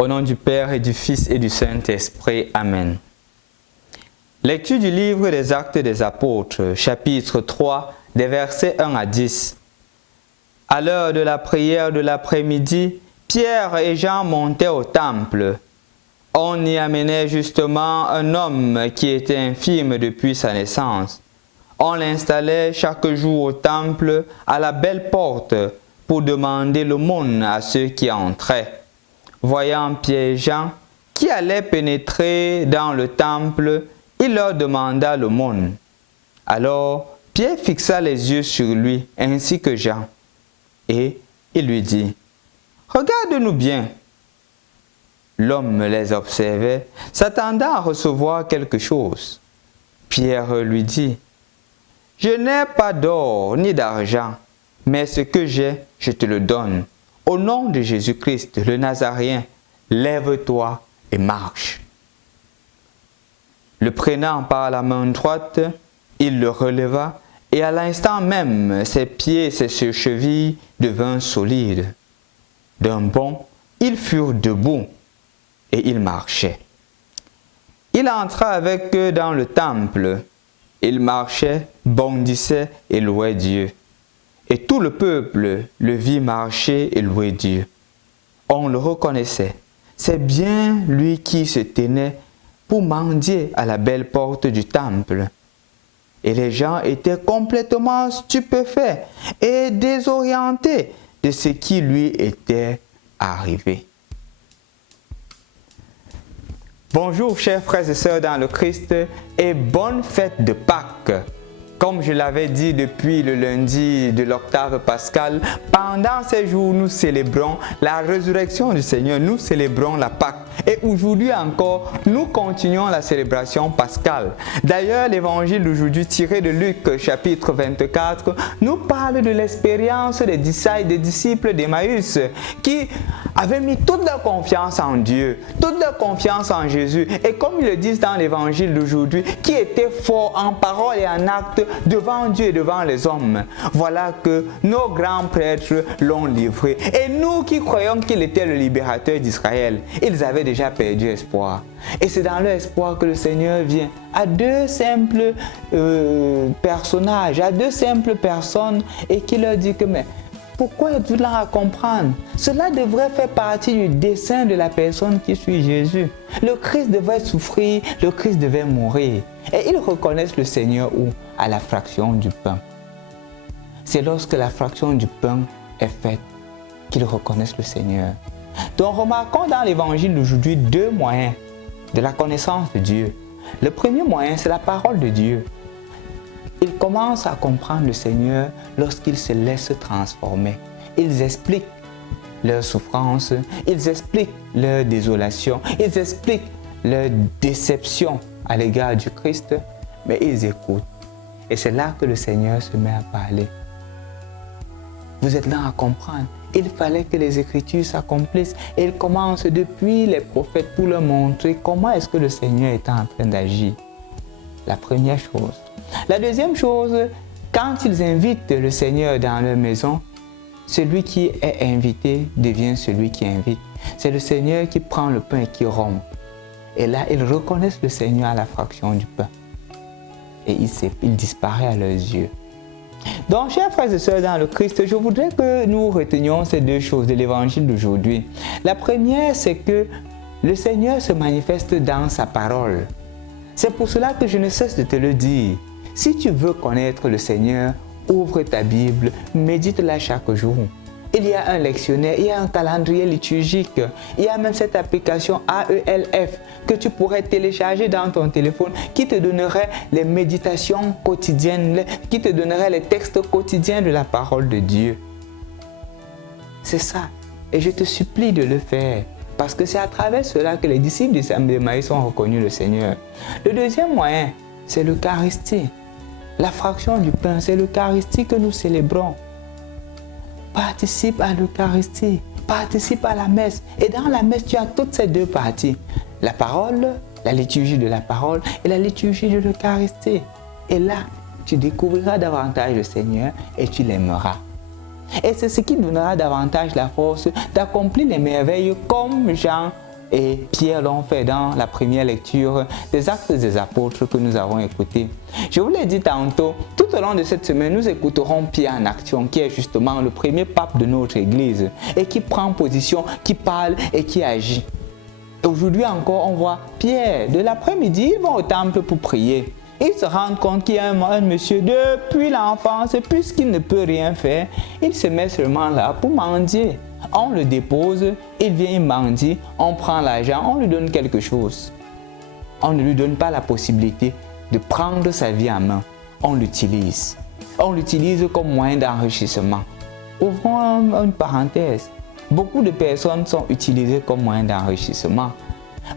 Au nom du Père et du Fils et du Saint-Esprit. Amen. Lecture du livre des Actes des Apôtres, chapitre 3, des versets 1 à 10. À l'heure de la prière de l'après-midi, Pierre et Jean montaient au temple. On y amenait justement un homme qui était infirme depuis sa naissance. On l'installait chaque jour au temple à la belle porte pour demander l'aumône à ceux qui entraient. Voyant Pierre et Jean qui allaient pénétrer dans le temple, il leur demanda l'aumône. Alors Pierre fixa les yeux sur lui, ainsi que Jean, et il lui dit, « Regarde-nous bien. » L'homme les observait, s'attendant à recevoir quelque chose. Pierre lui dit, « Je n'ai pas d'or ni d'argent, mais ce que j'ai, je te le donne. Au nom de Jésus-Christ, le Nazaréen, lève-toi et marche. » Le prenant par la main droite, il le releva, et à l'instant même, ses pieds et ses chevilles devinrent solides. D'un bond, ils furent debout, et ils marchaient. Il entra avec eux dans le temple. Il marchait, bondissait et louait Dieu. Et tout le peuple le vit marcher et louer Dieu. On le reconnaissait. C'est bien lui qui se tenait pour mendier à la belle porte du temple. Et les gens étaient complètement stupéfaits et désorientés de ce qui lui était arrivé. Bonjour chers frères et sœurs dans le Christ et bonne fête de Pâques. Comme je l'avais dit depuis le lundi de l'octave pascale, pendant ces jours, nous célébrons la résurrection du Seigneur, nous célébrons la Pâque. Et aujourd'hui encore, nous continuons la célébration pascale. D'ailleurs, l'évangile d'aujourd'hui tiré de Luc chapitre 24 nous parle de l'expérience des disciples d'Emmaüs qui avaient mis toute leur confiance en Dieu, toute leur confiance en Jésus. Et comme ils le disent dans l'évangile d'aujourd'hui, qui étaient forts en parole et en acte devant Dieu et devant les hommes. Voilà que nos grands prêtres l'ont livré. Et nous qui croyons qu'il était le libérateur d'Israël, ils avaient déjà perdu espoir. Et c'est dans leur espoir que le Seigneur vient à deux simples personnages, à deux simples personnes et qui leur dit que mais pourquoi êtes-vous là à comprendre? Cela devrait faire partie du dessein de la personne qui suit Jésus. Le Christ devait souffrir, le Christ devait mourir. Et ils reconnaissent le Seigneur où? À la fraction du pain. C'est lorsque la fraction du pain est faite qu'ils reconnaissent le Seigneur. Donc remarquons dans l'évangile d'aujourd'hui deux moyens de la connaissance de Dieu. Le premier moyen, c'est la parole de Dieu. Ils commencent à comprendre le Seigneur lorsqu'ils se laissent transformer. Ils expliquent leur souffrance, ils expliquent leur désolation, ils expliquent leur déception à l'égard du Christ, mais ils écoutent. Et c'est là que le Seigneur se met à parler. Vous êtes là à comprendre. Il fallait que les Écritures s'accomplissent. Et il commence depuis les prophètes pour leur montrer comment est-ce que le Seigneur est en train d'agir. La première chose. La deuxième chose, quand ils invitent le Seigneur dans leur maison, celui qui est invité devient celui qui invite. C'est le Seigneur qui prend le pain et qui rompt. Et là, ils reconnaissent le Seigneur à la fraction du pain. Et il disparaît à leurs yeux. Donc, chers frères et sœurs dans le Christ, je voudrais que nous retenions ces deux choses de l'évangile d'aujourd'hui. La première, c'est que le Seigneur se manifeste dans sa parole. C'est pour cela que je ne cesse de te le dire. Si tu veux connaître le Seigneur, ouvre ta Bible, médite-la chaque jour. Il y a un lectionnaire, il y a un calendrier liturgique, il y a même cette application AELF que tu pourrais télécharger dans ton téléphone qui te donnerait les méditations quotidiennes, qui te donnerait les textes quotidiens de la parole de Dieu. C'est ça. Et je te supplie de le faire parce que c'est à travers cela que les disciples d'Emmaüs ont reconnu le Seigneur. Le deuxième moyen, c'est l'Eucharistie. La fraction du pain, c'est l'Eucharistie que nous célébrons. Participe à l'Eucharistie, participe à la messe. Et dans la messe, tu as toutes ces deux parties. La parole, la liturgie de la parole et la liturgie de l'Eucharistie. Et là, tu découvriras davantage le Seigneur et tu l'aimeras. Et c'est ce qui donnera davantage la force d'accomplir les merveilles comme Jean et Pierre l'ont fait dans la première lecture des Actes des Apôtres que nous avons écouté. Je vous l'ai dit tantôt, tout au long de cette semaine, nous écouterons Pierre en action, qui est justement le premier pape de notre Église et qui prend position, qui parle et qui agit. Aujourd'hui encore, on voit Pierre, de l'après-midi, il va au temple pour prier. Il se rend compte qu'il y a un monsieur depuis l'enfance et puisqu'il ne peut rien faire, il se met seulement là pour mendier. On le dépose, il vient, il mendie, on prend l'argent, on lui donne quelque chose. On ne lui donne pas la possibilité de prendre sa vie en main. On l'utilise. On l'utilise comme moyen d'enrichissement. Ouvrons une parenthèse. Beaucoup de personnes sont utilisées comme moyen d'enrichissement.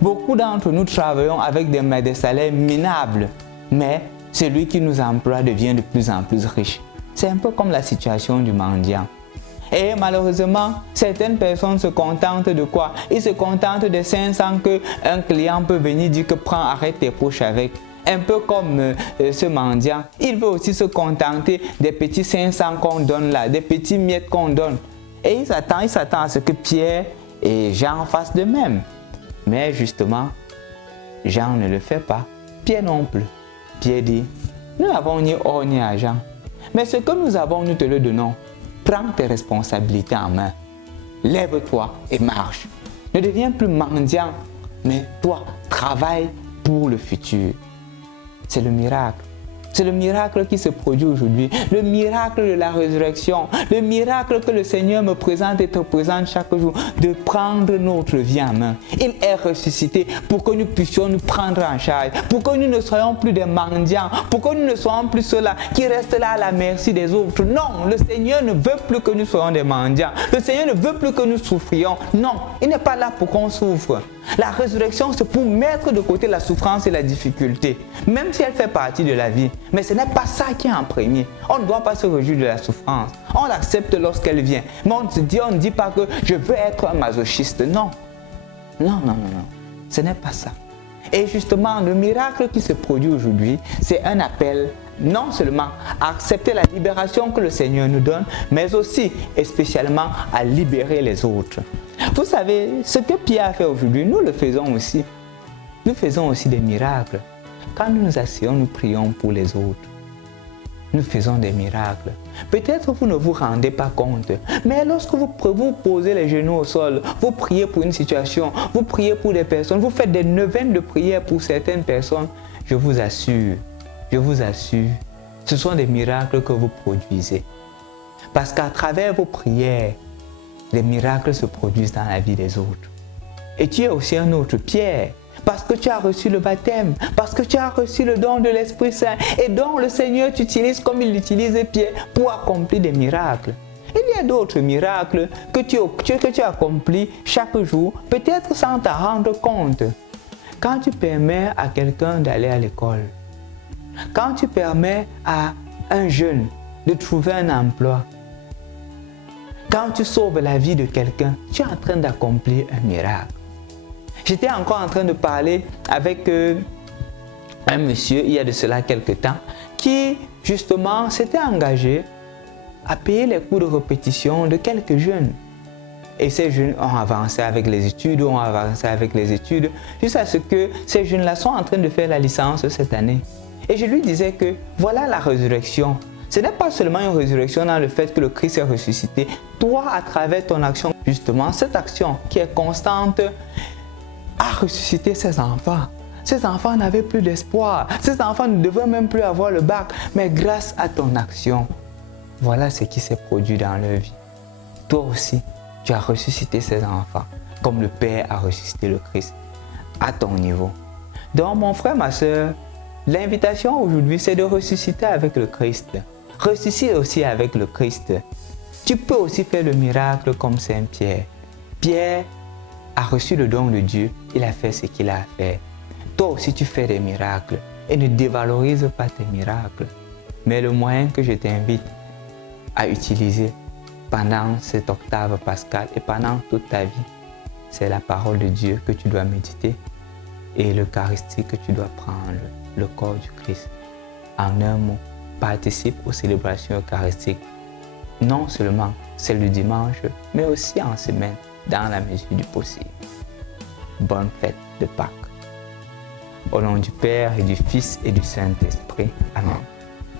Beaucoup d'entre nous travaillons avec des salaires minables. Mais celui qui nous emploie devient de plus en plus riche. C'est un peu comme la situation du mendiant. Et malheureusement, certaines personnes se contentent de quoi? Ils se contentent des 500 qu'un client peut venir dire que prends, arrête tes poches avec. Un peu comme ce mendiant. Il veut aussi se contenter des petits 500 qu'on donne là, des petits miettes qu'on donne. Et il s'attend à ce que Pierre et Jean fassent de même. Mais justement, Jean ne le fait pas. Pierre non plus. Pierre dit, nous n'avons ni or ni argent, mais ce que nous avons, nous te le donnons. Prends tes responsabilités en main. Lève-toi et marche. Ne deviens plus mendiant, mais toi, travaille pour le futur. C'est le miracle. C'est le miracle qui se produit aujourd'hui, le miracle de la résurrection, le miracle que le Seigneur me présente et te présente chaque jour, de prendre notre vie en main. Il est ressuscité pour que nous puissions nous prendre en charge, pour que nous ne soyons plus des mendiants, pour que nous ne soyons plus ceux-là qui restent là à la merci des autres. Non, le Seigneur ne veut plus que nous soyons des mendiants. Le Seigneur ne veut plus que nous souffrions. Non, il n'est pas là pour qu'on souffre. La résurrection, c'est pour mettre de côté la souffrance et la difficulté, même si elle fait partie de la vie. Mais ce n'est pas ça qui est en premier. On ne doit pas se réjouir de la souffrance. On l'accepte lorsqu'elle vient. Mais on ne dit pas que je veux être un masochiste. Non. Non. Ce n'est pas ça. Et justement, le miracle qui se produit aujourd'hui, c'est un appel non seulement à accepter la libération que le Seigneur nous donne, mais aussi et spécialement à libérer les autres. Vous savez, ce que Pierre a fait aujourd'hui, nous le faisons aussi. Nous faisons aussi des miracles. Quand nous nous asseyons, nous prions pour les autres. Nous faisons des miracles. Peut-être vous ne vous rendez pas compte, mais lorsque vous posez les genoux au sol, vous priez pour une situation, vous priez pour des personnes, vous faites des neuvaines de prière pour certaines personnes, je vous assure, ce sont des miracles que vous produisez. Parce qu'à travers vos prières, les miracles se produisent dans la vie des autres. Et tu es aussi un autre Pierre, parce que tu as reçu le baptême, parce que tu as reçu le don de l'Esprit Saint, et dont le Seigneur t'utilise comme il utilise Pierre pour accomplir des miracles. Il y a d'autres miracles que tu accomplis chaque jour, peut-être sans t'en rendre compte. Quand tu permets à quelqu'un d'aller à l'école, quand tu permets à un jeune de trouver un emploi, quand tu sauves la vie de quelqu'un, tu es en train d'accomplir un miracle. J'étais encore en train de parler avec un monsieur, il y a de cela quelques temps, qui justement s'était engagé à payer les coûts de répétition de quelques jeunes. Et ces jeunes ont avancé avec les études, jusqu'à ce que ces jeunes-là sont en train de faire la licence cette année. Et je lui disais que voilà la résurrection. Ce n'est pas seulement une résurrection dans le fait que le Christ est ressuscité. Toi, à travers ton action, justement, cette action qui est constante, a ressuscité ses enfants. Ces enfants n'avaient plus d'espoir. Ces enfants ne devaient même plus avoir le bac. Mais grâce à ton action, voilà ce qui s'est produit dans leur vie. Toi aussi, tu as ressuscité ces enfants, comme le Père a ressuscité le Christ, à ton niveau. Donc, mon frère, ma soeur, l'invitation aujourd'hui, c'est de ressusciter avec le Christ. Ressuscite aussi avec le Christ. Tu peux aussi faire le miracle comme Saint Pierre. Pierre a reçu le don de Dieu, il a fait ce qu'il a fait. Toi aussi, tu fais des miracles et ne dévalorise pas tes miracles. Mais le moyen que je t'invite à utiliser pendant cette octave pascale et pendant toute ta vie, c'est la parole de Dieu que tu dois méditer et l'Eucharistie que tu dois prendre, le corps du Christ. En un mot, participe aux célébrations eucharistiques, non seulement celle du dimanche, mais aussi en semaine, dans la mesure du possible. bonne fête de Pâques. Au nom du Père et du Fils et du Saint-Esprit. Amen.